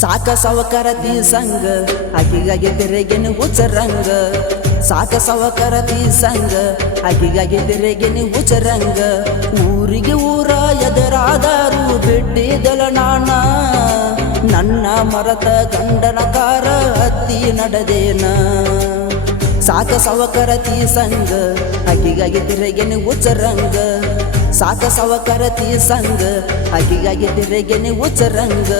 ಸಾಕ ಸವಕರತಿ ಸಂಗ ಆಕಿಗಾಗಿ ತೆರೆಗೆನು ಹುಚ್ಚರಂಗ ಸಾಕ ಸವಕರತಿ ಸಂಗ ಆಕಿಗಾಗಿ ತೆರೆಗೆನು ಹುಚ್ಚರಂಗ ಊರಿಗೆ ಊರ ಎದುರಾದರೂ ಬಿಟ್ಟಿದಲ ನಾಣ ನನ್ನ ಮರತ ಗಂಡನ ಕಾರ ಹತ್ತಿ ನಡೆದೇನ ಸಾಕ ಸವಕರತಿ ಸಂಗ ಆಕಿಗಾಗಿ ತೆರೆಗೆನು ಹುಚ್ಚರಂಗ ಸಾಕ ಸವಕರತಿ ಸಂಗ ಆಕಿಗಾಗಿ ತೆರೆಗೆನು ಹುಚ್ಚರಂಗ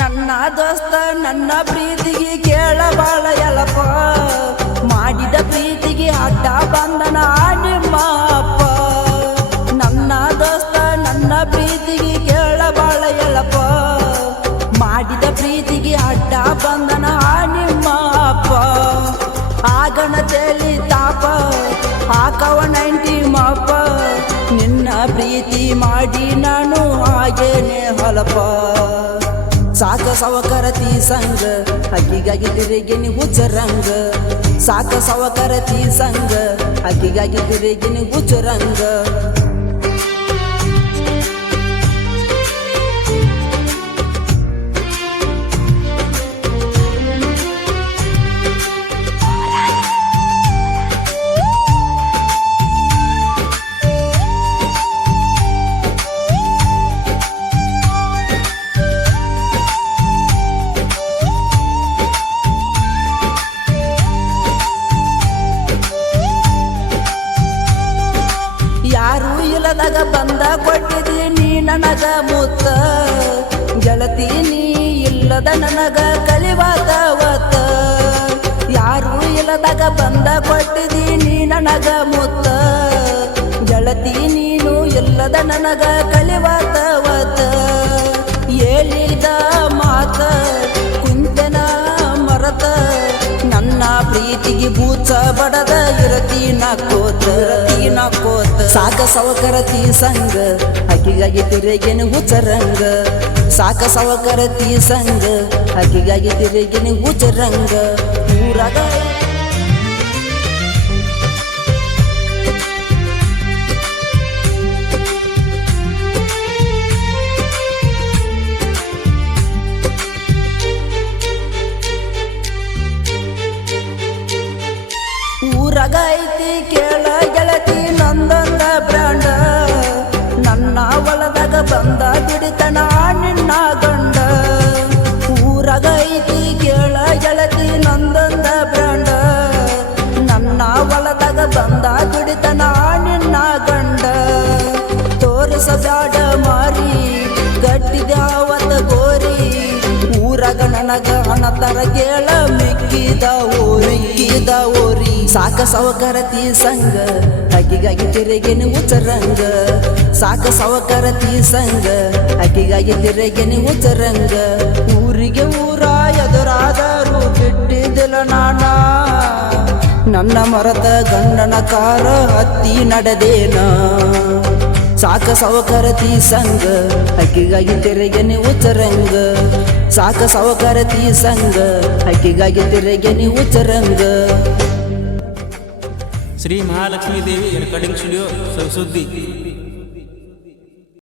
ನನ್ನ ದೋಸ್ತ ನನ್ನ ಪ್ರೀತಿಗೆ ಕೇಳಬಾಳ ಎಲಪ್ಪ ಮಾಡಿದ ಪ್ರೀತಿಗೆ ಅಡ್ಡ ಬಂದನ ನಿಮ್ಮ ಅಪ್ಪ ನನ್ನ ದೋಸ್ತ ನನ್ನ ಪ್ರೀತಿಗೆ ಕೇಳಬಾಳ ಎಲಪ್ಪ ಮಾಡಿದ ಪ್ರೀತಿಗೆ ಅಡ್ಡ ಬಂದನ ನಿಮ್ಮ ಅಪ್ಪ ಆಗಣ ತೇಲಿ ತಾಪ ಹಾಕವ 90 ಮಾಪ ನಿನ್ನ ಪ್ರೀತಿ ಮಾಡಿ ನಾನು ಹಾಗೇನೆ ಹೊಲಪ ಸಾಕ ಸವಕರತಿ ಸಂಗ ಅಕ್ಕಿಗಾಗಿ ತಿರುಗಿನಿ ಹುಚ್ಚರಂಗ ಸಾಕ ಸವಕರತಿ ಸಂಗ ಅಕ್ಕಿಗಾಗಿ ತಿರುಗಿನಿ ಹುಚ್ಚರಂಗ ಯಾರು ಇಲ್ಲದಾಗ ಬಂದ ಕೊಟ್ಟಿದಿ ನೀ ನನಗ ಮುತ್ತ ಗೆಳತಿ ನೀ ಇಲ್ಲದ ನನಗ ಕಲಿವಾತವತ್ತ ಯಾರು ಇಲ್ಲದಾಗ ಬಂದ ಕೊಟ್ಟಿದಿ ನೀ ನನಗ ಮುತ್ತ ಗೆಳತಿ ನೀನು ಇಲ್ಲದ ನನಗ ಕಲಿವಾತವತ್ತ ಹೇಳಿದ ಮಾತ ಕುಂತನ ಮರತ ನನ್ನ ಪ್ರೀತಿಗೆ ಬೂಚ ಬಡದ ಇರತಿ ನಾಕೋತ ಸಾಕ ಸವಕರತಿ ಸಂಗ ಅಕ್ಕಿಗಾಗಿ ತಿರುಗಿನ ಹುಚ್ಚರಂಗ ಸಾಕ ಸವಕರತಿ ಸಂಗ ಅಕ್ಕಿಗಾಗಿ ತಿರುಗಿನ ಹುಚ್ಚರಂಗ ಊರಾಗ ಊರಾಗ ಐತಿ ಕೇಳ ಗೆಳತಿ ನಂದೊಂದ ಬ್ರ್ಯಾಂಡ ನನ್ನ ಹೊಲದಾಗ ಬಂದ ದುಡಿತನ ನಿನ್ನ ಗಂಡ ಊರಾಗ ಐತಿ ಕೇಳ ಗೆಳತಿ ನಂದೊಂದ ಬ್ರ್ಯಾಂಡ ನನ್ನ ಹೊಲದಾಗ ಬಂದ ದುಡಿತನ ನಿನ್ನ ಗಂಡ ತೋರಿಸಬ್ಯಾಡ ಮಾರಿ ಗಟ್ಟಿದ್ಯಾವತ್ತ ಗೋರಿ ಊರಾಗ ನನಗ ಹಣತರ ಕೇಳ ಮಿಕ್ಕಿದ ಓರಿ ಸಾಕ ಸವಕರತಿ ಸಂಗ ಅಕ್ಕಿಗಾಗಿ ತಿರುಗಿನ ಹುಚ್ಚರಂಗ ಸಾಕ ಸವಕರತಿ ಸಂಗ ಅಕ್ಕಿಗಾಗಿ ತಿರುಗಿನ ಹುಚ್ಚರಂಗ ಊರಿಗೆ ಊರ ಎದುರಾದರೂ ಬಿಟ್ಟಿದ್ದಿಲ್ಲ ನಾಣ ನನ್ನ ಮರತ ಗಂಡನ ಕಾರ ಹತ್ತಿ ನಡೆದೇನ ಸಾಕ ಸವಕರತಿ ಸಂಗ ಅಕ್ಕಿಗಾಗಿ ತಿರುಗಿನ ಹುಚ್ಚರಂಗ ಸಾಕ ಸವಕರತಿ ಸಂಗ ಅಕ್ಕಿಗಾಗಿ ತಿರುಗಿನ ಹುಚ್ಚರಂಗ ಶ್ರೀ ಮಹಾಲಕ್ಷ್ಮೀ ದೇವಿ ರೆಕಾರ್ಡಿಂಗ್ ಸ್ಟುಡಿಯೋ ಸರಸುದ್ದಿ